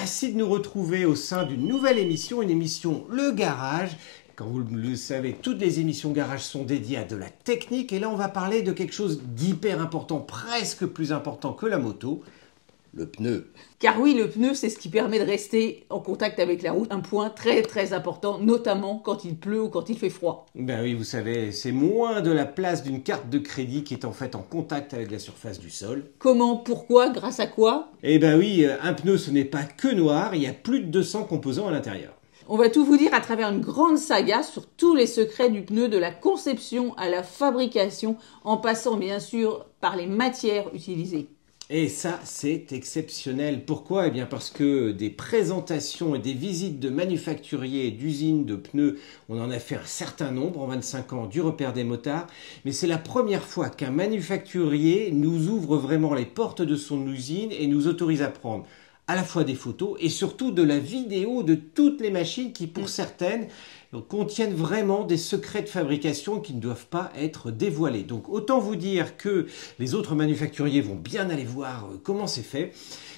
merci de nous retrouver au sein d'une nouvelle émission, une émission Le Garage. Comme vous le savez, toutes les émissions Garage sont dédiées à de la technique et là on va parler de quelque chose d'hyper important, presque plus important que la moto, le pneu. Car oui, le pneu, c'est ce qui permet de rester en contact avec la route. Un point très très important, notamment quand il pleut ou quand il fait froid. Ben oui, vous savez, c'est moins de la place d'une carte de crédit qui est en fait en contact avec la surface du sol. Comment, pourquoi, grâce à quoi? Eh ben oui, un pneu ce n'est pas que noir, il y a plus de 200 composants à l'intérieur. On va tout vous dire à travers une grande saga sur tous les secrets du pneu, de la conception à la fabrication, en passant bien sûr par les matières utilisées. Et ça, c'est exceptionnel. Pourquoi? Eh bien parce que des présentations et des visites de manufacturiers et d'usines de pneus, on en a fait un certain nombre en 25 ans du repère des motards. Mais c'est la première fois qu'un manufacturier nous ouvre vraiment les portes de son usine et nous autorise à prendre à la fois des photos et surtout de la vidéo de toutes les machines qui, pour certaines, contiennent vraiment des secrets de fabrication qui ne doivent pas être dévoilés. Donc autant vous dire que les autres manufacturiers vont bien aller voir comment c'est fait,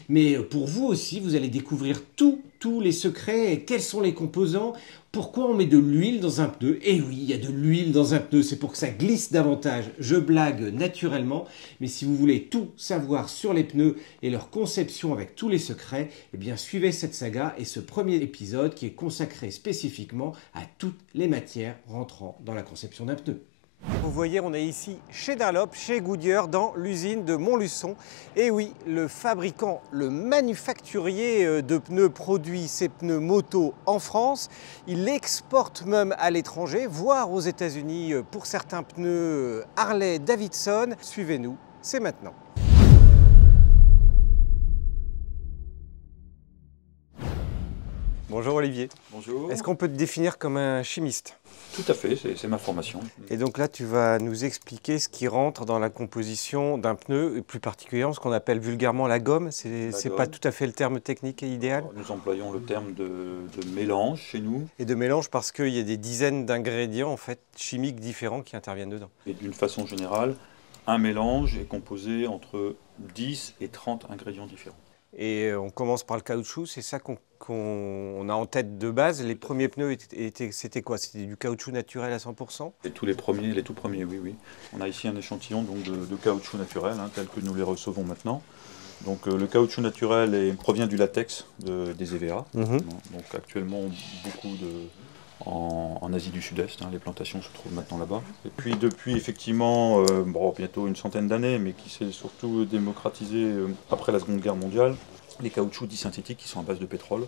mais pour vous aussi, vous allez découvrir tous les secrets, quels sont les composants, pourquoi on met de l'huile dans un pneu. Et oui, il y a de l'huile dans un pneu, c'est pour que ça glisse davantage. Je blague naturellement, mais si vous voulez tout savoir sur les pneus et leur conception avec tous les secrets, eh bien suivez cette saga et ce premier épisode qui est consacré spécifiquement à toutes les matières rentrant dans la conception d'un pneu. Vous voyez, on est ici chez Dunlop, chez Goodyear, dans l'usine de Montluçon. Et oui, le fabricant, le manufacturier de pneus produit ses pneus moto en France. Il exporte même à l'étranger, voire aux États-Unis pour certains pneus Harley-Davidson. Suivez-nous, c'est maintenant. Bonjour Olivier. Bonjour. Est-ce qu'on peut te définir comme un chimiste ? Tout à fait, c'est ma formation. Et donc là, tu vas nous expliquer ce qui rentre dans la composition d'un pneu, et plus particulièrement ce qu'on appelle vulgairement la gomme. C'est pas tout à fait le terme technique et idéal. Alors, nous employons le terme de mélange chez nous. Et de mélange parce qu'il y a des dizaines d'ingrédients en fait, chimiques différents qui interviennent dedans. Et d'une façon générale, un mélange est composé entre 10 et 30 ingrédients différents. Et on commence par le caoutchouc, c'est ça qu'on a en tête de base. Les premiers pneus, c'était quoi? C'était du caoutchouc naturel à 100%? Et tous les tout premiers, oui. On a ici un échantillon donc, de caoutchouc naturel, tel que nous les recevons maintenant. Donc le caoutchouc naturel provient du latex des EVA. Donc actuellement, beaucoup en Asie du Sud-Est, les plantations se trouvent maintenant là-bas. Et puis depuis effectivement, bientôt une centaine d'années, mais qui s'est surtout démocratisé après la Seconde Guerre mondiale, les caoutchoucs dits synthétiques qui sont à base de pétrole,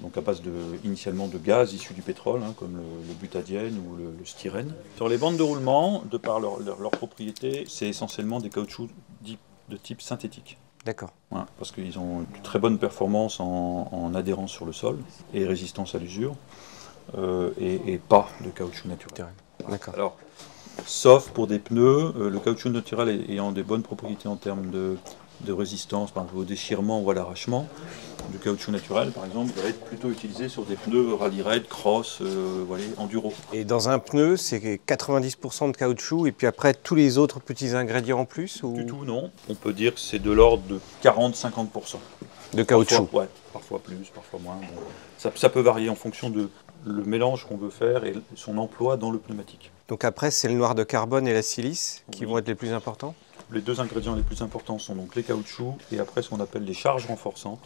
donc à base initialement de gaz issus du pétrole, comme le butadiène ou le styrène. Sur les bandes de roulement, de par leur propriété, c'est essentiellement des caoutchoucs de type synthétique. D'accord. Voilà, parce qu'ils ont une très bonne performance en adhérence sur le sol et résistance à l'usure. Et pas de caoutchouc naturel. D'accord. Alors, sauf pour des pneus, le caoutchouc naturel ayant des bonnes propriétés en termes de résistance, par exemple au déchirement ou à l'arrachement, du caoutchouc naturel, par exemple, va être plutôt utilisé sur des pneus rallye raid, cross, enduro. Et dans un pneu, c'est 90% de caoutchouc et puis après tous les autres petits ingrédients en plus ou... Du tout, non. On peut dire que c'est de l'ordre de 40-50%. De caoutchouc? Parfois plus, parfois moins. Bon, ça peut varier en fonction de le mélange qu'on veut faire et son emploi dans le pneumatique. Donc après, c'est le noir de carbone et la silice qui vont être les plus importants? Les deux ingrédients les plus importants sont donc les caoutchoucs et après ce qu'on appelle les charges renforçants,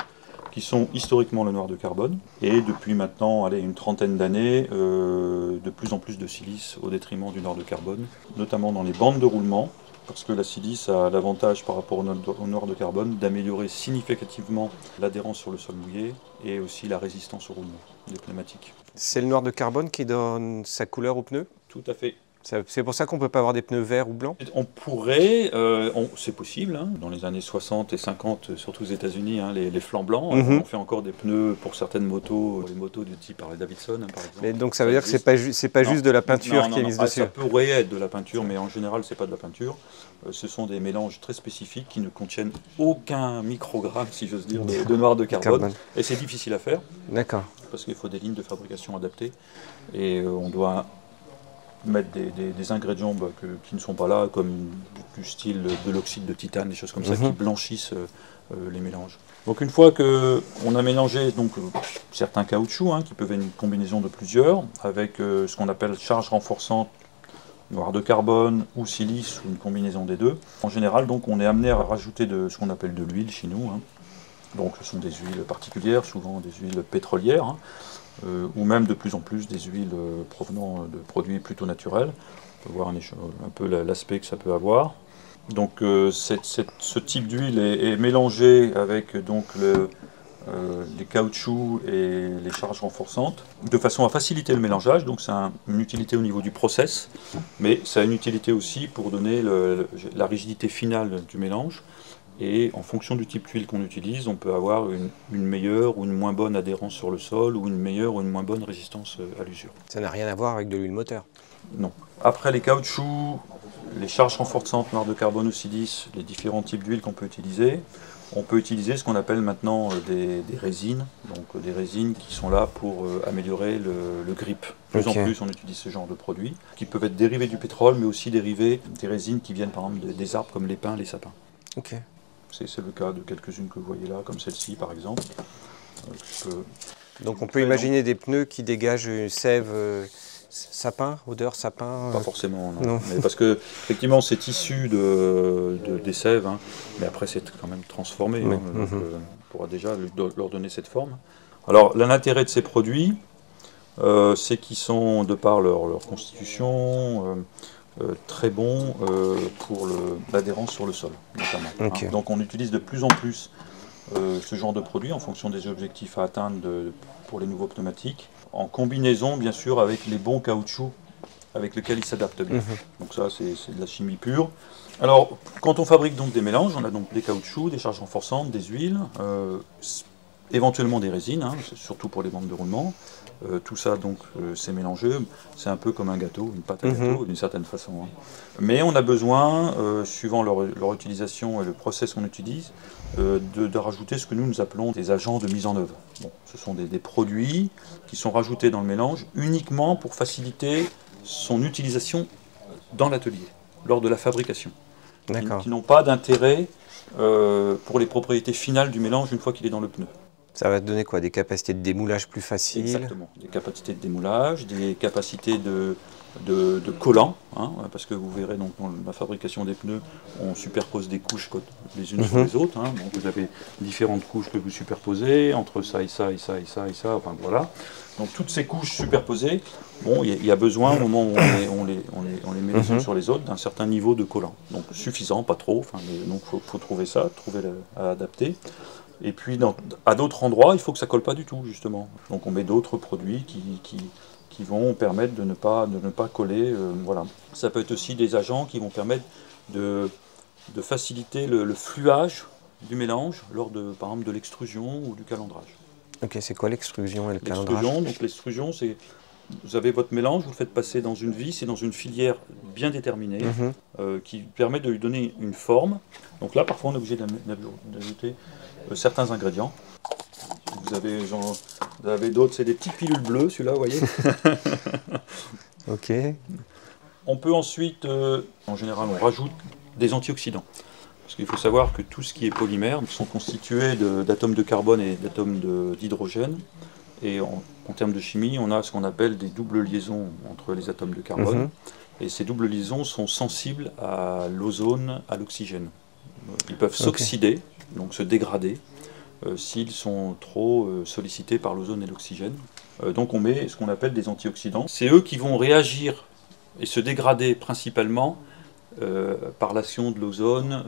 qui sont historiquement le noir de carbone. Et depuis maintenant une trentaine d'années, de plus en plus de silice au détriment du noir de carbone, notamment dans les bandes de roulement, parce que la silice a l'avantage par rapport au noir de carbone d'améliorer significativement l'adhérence sur le sol mouillé et aussi la résistance au roulement des pneumatiques. C'est le noir de carbone qui donne sa couleur aux pneus? Tout à fait. C'est pour ça qu'on ne peut pas avoir des pneus verts ou blancs? On pourrait, c'est possible, dans les années 60 et 50, surtout aux États-Unis, les flancs blancs, on fait encore des pneus pour certaines motos, les motos du type Harley-Davidson par exemple. Mais donc ça veut dire que c'est pas juste de la peinture qui est mise dessus? Ça pourrait être de la peinture, mais en général c'est pas de la peinture. Ce sont des mélanges très spécifiques qui ne contiennent aucun microgramme, si j'ose dire, de noir de carbone. Et c'est difficile à faire. D'accord. Parce qu'il faut des lignes de fabrication adaptées et on doit mettre des ingrédients qui ne sont pas là, comme du style de l'oxyde de titane, des choses comme ça, qui blanchissent les mélanges. Donc une fois qu'on a mélangé certains caoutchoucs, qui peuvent être une combinaison de plusieurs, avec ce qu'on appelle charge renforçante, noir de carbone ou silice, ou une combinaison des deux. En général, donc, on est amené à rajouter ce qu'on appelle de l'huile chez nous. Donc ce sont des huiles particulières, souvent des huiles pétrolières, ou même de plus en plus des huiles provenant de produits plutôt naturels. On peut voir un peu l'aspect que ça peut avoir. Donc ce type d'huile est mélangé avec les caoutchoucs et les charges renforçantes, de façon à faciliter le mélangeage. Donc c'est une utilité au niveau du process, mais ça a une utilité aussi pour donner la rigidité finale du mélange. Et en fonction du type d'huile qu'on utilise, on peut avoir une meilleure ou une moins bonne adhérence sur le sol, ou une meilleure ou une moins bonne résistance à l'usure. Ça n'a rien à voir avec de l'huile moteur? Non. Après les caoutchoucs, les charges renforçantes, noir de carbone ou silice, les différents types d'huile qu'on peut utiliser, on peut utiliser ce qu'on appelle maintenant des résines, donc des résines qui sont là pour améliorer le grip. De plus en plus, on utilise ce genre de produits, qui peuvent être dérivés du pétrole, mais aussi dérivés des résines qui viennent par exemple des arbres comme les pins, les sapins. Okay. C'est le cas de quelques-unes que vous voyez là, comme celle-ci par exemple. Donc on peut imaginer des pneus qui dégagent une sève sapin, odeur sapin? Pas forcément, non. Mais parce que effectivement c'est issu des sèves, mais après c'est quand même transformé. Donc, on pourra déjà leur donner cette forme. Alors l'intérêt de ces produits, c'est qu'ils sont, de par leur constitution, très bons pour l'adhérence sur le sol, notamment. Okay. Donc on utilise de plus en plus ce genre de produits en fonction des objectifs à atteindre pour les nouveaux pneumatiques, en combinaison bien sûr avec les bons caoutchoucs avec lesquels ils s'adaptent bien. Donc ça c'est de la chimie pure. Alors quand on fabrique donc des mélanges, on a donc des caoutchoucs, des charges renforçantes, des huiles, éventuellement des résines, surtout pour les bandes de roulement. Tout ça donc c'est mélangé, c'est un peu comme un gâteau, une pâte à gâteau d'une certaine façon. Mais on a besoin, suivant leur utilisation et le process qu'on utilise, de rajouter ce que nous appelons des agents de mise en œuvre. Bon, ce sont des produits qui sont rajoutés dans le mélange uniquement pour faciliter son utilisation dans l'atelier, lors de la fabrication. Qui n'ont pas d'intérêt pour les propriétés finales du mélange une fois qu'il est dans le pneu. Ça va te donner quoi? Des capacités de démoulage plus faciles? Exactement, des capacités de démoulage, des capacités de collant, parce que vous verrez donc dans la fabrication des pneus, on superpose des couches les unes sur les autres. Donc vous avez différentes couches que vous superposez, entre ça et ça et ça et ça et ça, enfin voilà. Donc toutes ces couches superposées, bon, il y a besoin au moment où on les met les unes sur les autres d'un certain niveau de collant. Donc suffisant, pas trop, donc faut trouver ça, à adapter. Et puis à d'autres endroits, il faut que ça colle pas du tout justement. Donc on met d'autres produits qui vont permettre de ne pas coller. Voilà. Ça peut être aussi des agents qui vont permettre de faciliter le fluage du mélange lors par exemple de l'extrusion ou du calendrage. Ok, c'est quoi l'extrusion et le calendrage? L'extrusion, c'est vous avez votre mélange, vous le faites passer dans une vis et dans une filière bien déterminée qui permet de lui donner une forme. Donc là, parfois, on est obligé d'ajouter certains ingrédients. Vous avez d'autres, c'est des petites pilules bleues, celui-là, vous voyez. Ok. On peut ensuite, en général, on rajoute des antioxydants. Parce qu'il faut savoir que tout ce qui est polymère sont constitués d'atomes de carbone et d'atomes d'hydrogène. Et en termes de chimie, on a ce qu'on appelle des doubles liaisons entre les atomes de carbone. Et ces doubles liaisons sont sensibles à l'ozone, à l'oxygène. Ils peuvent s'oxyder, donc se dégrader, s'ils sont trop sollicités par l'ozone et l'oxygène. Donc on met ce qu'on appelle des antioxydants. C'est eux qui vont réagir et se dégrader principalement par l'action de l'ozone,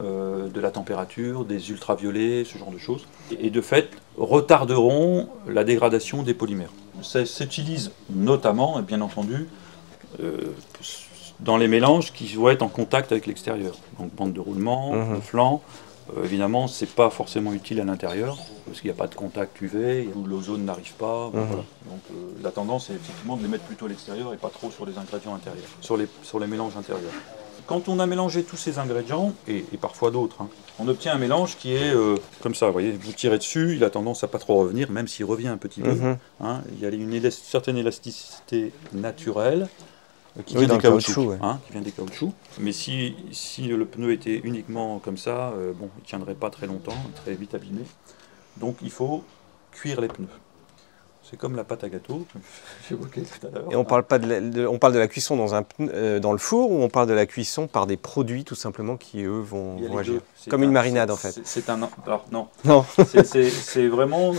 de la température, des ultraviolets, ce genre de choses. Et de fait, retarderont la dégradation des polymères. Ça s'utilise notamment, et bien entendu, dans les mélanges qui vont être en contact avec l'extérieur. Donc bande de roulement, le flanc. Évidemment, ce n'est pas forcément utile à l'intérieur, parce qu'il n'y a pas de contact UV, où l'ozone n'arrive pas. Voilà. Donc la tendance est effectivement de les mettre plutôt à l'extérieur et pas trop sur les ingrédients intérieurs, sur les mélanges intérieurs. Quand on a mélangé tous ces ingrédients, et parfois d'autres, on obtient un mélange qui est comme ça. Vous voyez, vous tirez dessus, il a tendance à pas trop revenir, même s'il revient un petit peu. Il y a une certaine élasticité naturelle. qui vient dans des le caoutchoucs. caoutchouc, qui vient des caoutchoucs. Mais si le pneu était uniquement comme ça, bon, il ne tiendrait pas très longtemps, il serait vite abîmé. Donc il faut cuire les pneus. C'est comme la pâte à gâteau, comme j'évoquais tout à l'heure. Et on parle de la cuisson dans le four, ou on parle de la cuisson par des produits tout simplement qui eux vont agir comme une marinade en fait. Alors non. Non. C'est vraiment.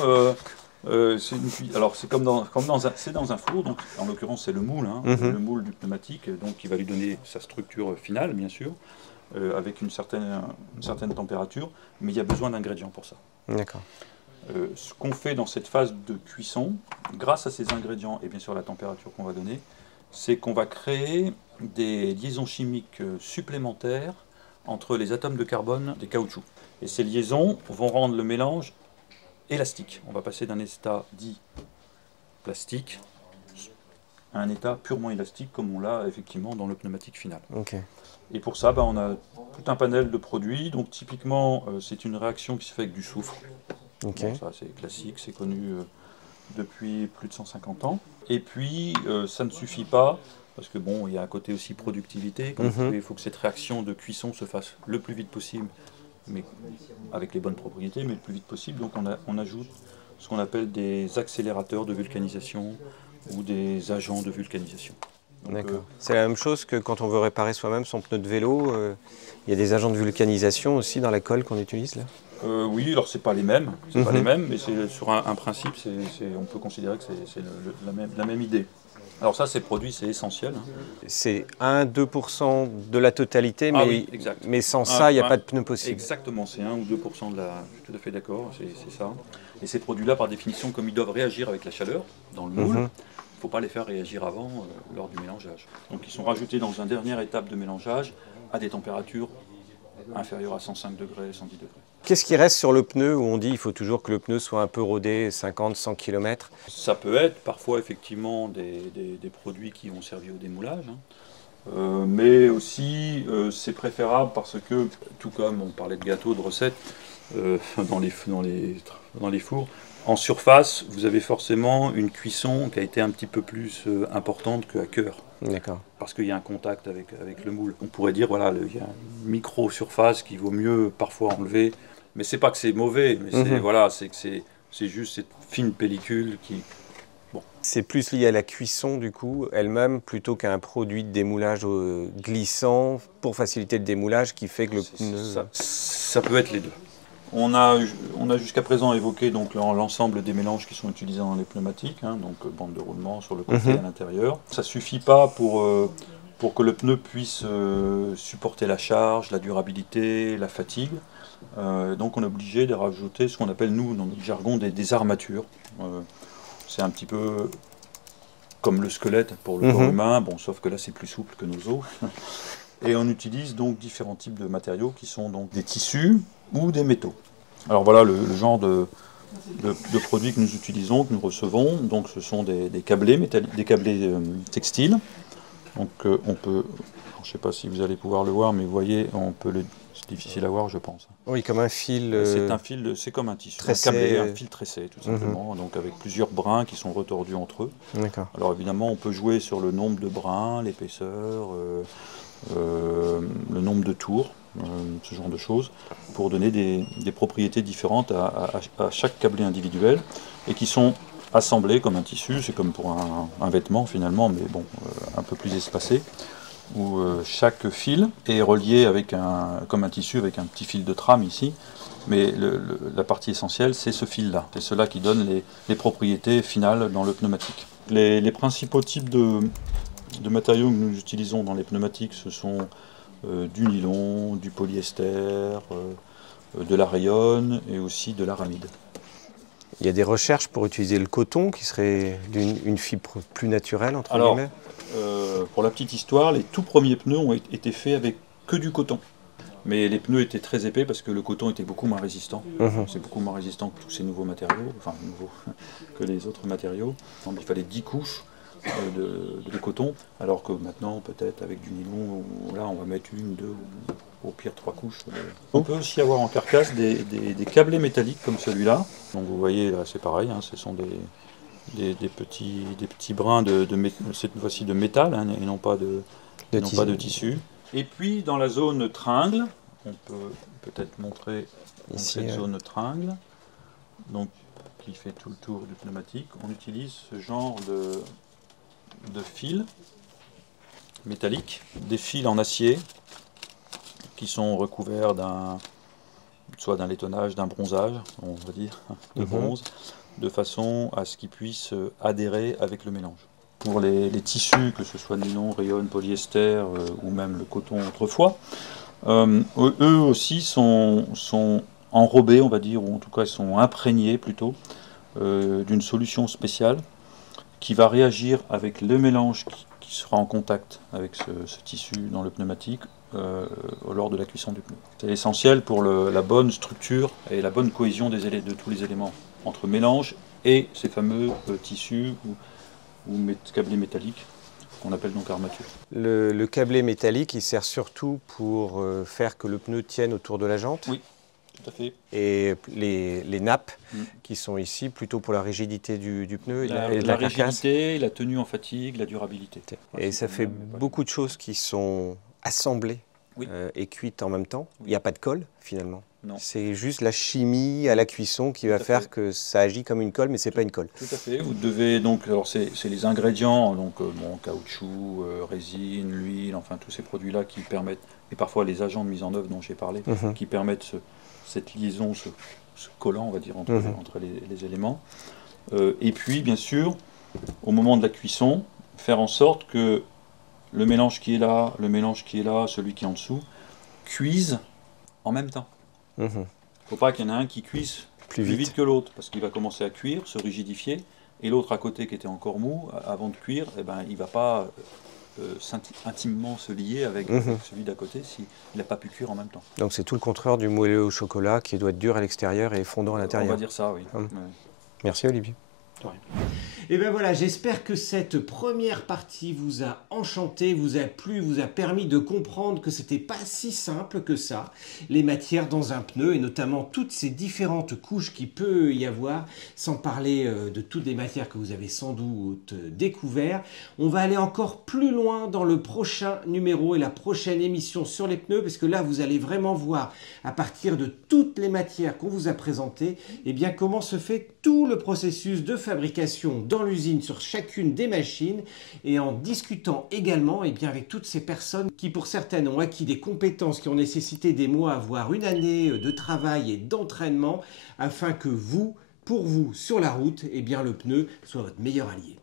Alors c'est comme dans un four, donc en l'occurrence c'est le moule, le moule du pneumatique, donc qui va lui donner sa structure finale bien sûr, avec une certaine température, mais il y a besoin d'ingrédients pour ça. D'accord. Ce qu'on fait dans cette phase de cuisson, grâce à ces ingrédients et bien sûr la température qu'on va donner, c'est qu'on va créer des liaisons chimiques supplémentaires entre les atomes de carbone des caoutchoucs. Et ces liaisons vont rendre le mélange élastique. On va passer d'un état dit plastique à un état purement élastique comme on l'a effectivement dans le pneumatique final. Okay. Et pour ça, on a tout un panel de produits. Donc typiquement, c'est une réaction qui se fait avec du soufre. Okay. Bon, ça c'est classique, c'est connu depuis plus de 150 ans. Et puis, ça ne suffit pas, parce que bon, il y a un côté aussi productivité. Comme il faut que cette réaction de cuisson se fasse le plus vite possible, mais avec les bonnes propriétés, mais le plus vite possible. Donc on ajoute ce qu'on appelle des accélérateurs de vulcanisation ou des agents de vulcanisation. D'accord. C'est la même chose que quand on veut réparer soi-même son pneu de vélo. Il y a des agents de vulcanisation aussi dans la colle qu'on utilise là. Oui, alors c'est pas les mêmes, pas les mêmes, mais c'est sur un principe, on peut considérer que c'est la même idée. Alors ça, ces produits, c'est essentiel. C'est 1-2% de la totalité, mais sans ça, il n'y a pas de pneu possible. Exactement, c'est 1 ou 2% de la... Je suis tout à fait d'accord, c'est ça. Et ces produits-là, par définition, comme ils doivent réagir avec la chaleur dans le moule, il ne faut pas les faire réagir avant, lors du mélangeage. Donc ils sont rajoutés dans une dernière étape de mélangeage à des températures inférieures à 105 degrés, 110 degrés. Qu'est-ce qui reste sur le pneu où on dit qu'il faut toujours que le pneu soit un peu rodé, 50-100 km? Ça peut être parfois effectivement des produits qui ont servi au démoulage, mais aussi c'est préférable parce que, tout comme on parlait de gâteaux, de recettes, dans les fours, en surface, vous avez forcément une cuisson qui a été un petit peu plus importante qu'à cœur. D'accord. Parce qu'il y a un contact avec le moule. On pourrait dire, voilà, il y a une micro-surface qu'il vaut mieux parfois enlever. Mais c'est pas que c'est mauvais, mais c'est juste cette fine pellicule qui... Bon. C'est plus lié à la cuisson, du coup, elle-même, plutôt qu'à un produit de démoulage glissant pour faciliter le démoulage qui fait que le pneu... Ça peut être les deux. On a jusqu'à présent évoqué donc l'ensemble des mélanges qui sont utilisés dans les pneumatiques, donc bande de roulement sur le côté et à l'intérieur. Ça ne suffit pas pour que le pneu puisse supporter la charge, la durabilité, la fatigue. Donc on est obligé de rajouter ce qu'on appelle, nous, dans notre jargon, des armatures. C'est un petit peu comme le squelette pour le corps humain, sauf que là c'est plus souple que nos os. Et on utilise donc différents types de matériaux qui sont donc des tissus ou des métaux. Alors voilà le genre de produits que nous utilisons, que nous recevons. Donc ce sont des câblés textiles. Donc on peut, je ne sais pas si vous allez pouvoir le voir, mais vous voyez, c'est difficile à voir, je pense. Oui, comme un fil. C'est comme un tissu, tressé, un câblé, un fil tressé, tout simplement. Donc avec plusieurs brins qui sont retordus entre eux. D'accord. Alors évidemment, on peut jouer sur le nombre de brins, l'épaisseur, le nombre de tours, ce genre de choses, pour donner des propriétés différentes à chaque câblé individuel, et qui sont assemblés comme un tissu. C'est comme pour un vêtement finalement, mais bon, un peu plus espacé, où chaque fil est relié comme un tissu avec un petit fil de trame ici, mais la partie essentielle, c'est ce fil-là. C'est cela qui donne les propriétés finales dans le pneumatique. Les principaux types de matériaux que nous utilisons dans les pneumatiques, ce sont du nylon, du polyester, de la rayonne et aussi de l'aramide. Il y a des recherches pour utiliser le coton, qui serait une fibre plus naturelle, entre guillemets. Pour la petite histoire, les tout premiers pneus ont été faits avec que du coton. Mais les pneus étaient très épais parce que le coton était beaucoup moins résistant. C'est beaucoup moins résistant que tous ces nouveaux matériaux, enfin nouveaux que les autres matériaux. Donc, il fallait 10 couches de coton, alors que maintenant, peut-être avec du nylon, là, on va mettre 1, 2, ou au pire 3 couches. On peut aussi avoir en carcasse des câblés métalliques comme celui-là. Donc vous voyez, là, c'est pareil, ce sont des petits brins cette fois-ci de métal, hein, et non pas de tissu. Et puis dans la zone tringle, on peut peut-être montrer ici, cette zone tringle, donc, qui fait tout le tour du pneumatique. On utilise ce genre de fils métalliques, des fils en acier qui sont recouverts soit d'un laitonnage, d'un bronzage, on va dire, de bronze, de façon à ce qu'ils puissent adhérer avec le mélange. Pour les tissus, que ce soit nylon, rayon, polyester ou même le coton autrefois, eux aussi sont enrobés, on va dire, ou en tout cas ils sont imprégnés plutôt d'une solution spéciale qui va réagir avec le mélange qui sera en contact avec ce tissu dans le pneumatique lors de la cuisson du pneu. C'est essentiel pour la bonne structure et la bonne cohésion de tous les éléments entre mélange et ces fameux tissus ou câblés métalliques qu'on appelle donc armature. Le câblé métallique, il sert surtout pour faire que le pneu tienne autour de la jante. Oui, tout à fait. Et les nappes qui sont ici, plutôt pour la rigidité du pneu et de la carcasse. Rigidité, la tenue en fatigue, la durabilité. Et ça fait beaucoup de choses qui sont assemblées et cuites en même temps. Il n'y a pas de colle finalement. C'est juste la chimie à la cuisson qui va faire que ça agit comme une colle, mais c'est pas une colle. Tout à fait. Vous devez donc, alors c'est les ingrédients, donc caoutchouc, résine, l'huile, enfin tous ces produits-là qui permettent, et parfois les agents de mise en œuvre dont j'ai parlé, qui permettent cette liaison, ce collant, on va dire, entre les éléments. Et puis, bien sûr, au moment de la cuisson, faire en sorte que le mélange qui est là, celui qui est en dessous, cuisent en même temps. Il ne faut pas qu'il y en ait un qui cuise plus vite que l'autre, parce qu'il va commencer à cuire, se rigidifier, et l'autre à côté qui était encore mou, avant de cuire, eh ben, il ne va pas intimement se lier avec celui d'à côté s'il n'a pas pu cuire en même temps. Donc c'est tout le contraire du moelleux au chocolat qui doit être dur à l'extérieur et fondant à l'intérieur. On va dire ça, oui. Merci Olivier. Et bien voilà, j'espère que cette première partie vous a enchanté, vous a plu, vous a permis de comprendre que c'était pas si simple que ça, les matières dans un pneu, et notamment toutes ces différentes couches qu'il peut y avoir, sans parler de toutes les matières que vous avez sans doute découvert. On va aller encore plus loin dans le prochain numéro et la prochaine émission sur les pneus, parce que là vous allez vraiment voir, à partir de toutes les matières qu'on vous a présentées, eh bien comment se fait tout le processus de fabrication dans l'usine sur chacune des machines, et en discutant également avec toutes ces personnes qui pour certaines ont acquis des compétences qui ont nécessité des mois, voire une année de travail et d'entraînement, afin que vous, pour vous sur la route, le pneu soit votre meilleur allié.